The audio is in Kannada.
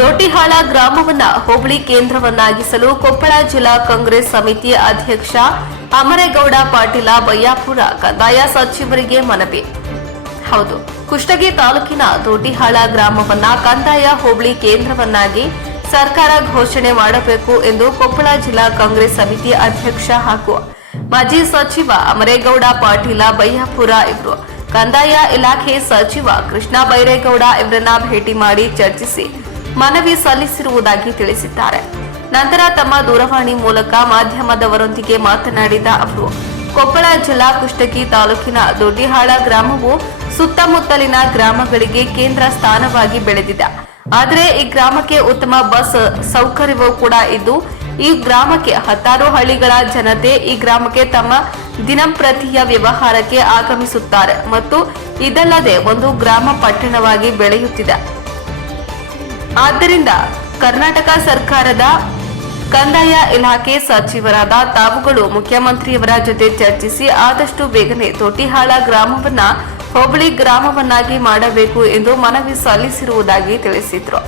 ದೊಡ್ಡಿಹಾಳ ಗ್ರಾಮವನ್ನ ಹೋಬಳಿ ಕೇಂದ್ರವನ್ನಾಗಿಸಲು ಕೊಪ್ಪಳ ಜಿಲ್ಲಾ ಕಾಂಗ್ರೆಸ್ ಸಮಿತಿ ಅಧ್ಯಕ್ಷ ಅಮರೇಗೌಡ ಪಾಟೀಲ ಬಯ್ಯಾಪುರ ಕಂದಾಯ ಸಚಿವರಿಗೆ ಮನವಿ. ಹೌದು, ಕುಷ್ಟಗಿ ತಾಲೂಕಿನ ದೊಡ್ಡಿಹಾಳ ಗ್ರಾಮವನ್ನ ಕಂದಾಯ ಹೋಬಳಿ ಕೇಂದ್ರವನ್ನಾಗಿ ಸರ್ಕಾರ ಘೋಷಣೆ ಮಾಡಬೇಕು ಎಂದು ಕೊಪ್ಪಳ ಜಿಲ್ಲಾ ಕಾಂಗ್ರೆಸ್ ಸಮಿತಿ ಅಧ್ಯಕ್ಷ ಹಾಗೂ ಮಾಜಿ ಸಚಿವ ಅಮರೇಗೌಡ ಪಾಟೀಲ ಬಯ್ಯಾಪುರ ಇವರು, ಕಂದಾಯ ಇಲಾಖೆ ಸಚಿವ ಕೃಷ್ಣ ಬೈರೇಗೌಡ ಇವರನ್ನ ಭೇಟಿ ಮಾಡಿ ಚರ್ಚಿಸಿ ಮನವಿ ಸಲ್ಲಿಸಿರುವುದಾಗಿ ತಿಳಿಸಿದ್ದಾರೆ. ನಂತರ ತಮ್ಮ ದೂರವಾಣಿ ಮೂಲಕ ಮಾಧ್ಯಮದವರೊಂದಿಗೆ ಮಾತನಾಡಿದ ಅವರು, ಕೊಪ್ಪಳ ಜಿಲ್ಲಾ ಕುಷ್ಟಗಿ ತಾಲೂಕಿನ ದೊಡ್ಡಿಹಾಳ ಗ್ರಾಮವು ಸುತ್ತಮುತ್ತಲಿನ ಗ್ರಾಮಗಳಿಗೆ ಕೇಂದ್ರ ಸ್ಥಾನವಾಗಿ ಬೆಳೆದಿದೆ. ಆದರೆ ಈ ಗ್ರಾಮಕ್ಕೆ ಉತ್ತಮ ಬಸ್ ಸೌಕರ್ಯವೂ ಕೂಡ ಇದ್ದು, ಈ ಗ್ರಾಮಕ್ಕೆ ಹತ್ತಾರು ಹಳ್ಳಿಗಳ ಜನತೆ ಈ ಗ್ರಾಮಕ್ಕೆ ತಮ್ಮ ದಿನಂಪ್ರತಿಯ ವ್ಯವಹಾರಕ್ಕೆ ಆಗಮಿಸುತ್ತಾರೆ ಮತ್ತು ಇದಲ್ಲದೆ ಒಂದು ಗ್ರಾಮ ಪಟ್ಟಣವಾಗಿ ಬೆಳೆಯುತ್ತಿದೆ. ಆದ್ದರಿಂದ ಕರ್ನಾಟಕ ಸರ್ಕಾರದ ಕಂದಾಯ ಇಲಾಖೆ ಸಚಿವರಾದ ತಾವುಗಳು ಮುಖ್ಯಮಂತ್ರಿಯವರ ಜೊತೆ ಚರ್ಚಿಸಿ ಆದಷ್ಟು ಬೇಗನೆ ತೊಟ್ಟಿಹಾಳ ಗ್ರಾಮವನ್ನ ಹೋಬಳಿ ಗ್ರಾಮವನ್ನಾಗಿ ಮಾಡಬೇಕು ಎಂದು ಮನವಿ ಸಲ್ಲಿಸಿರುವುದಾಗಿ ತಿಳಿಸಿದ್ರು.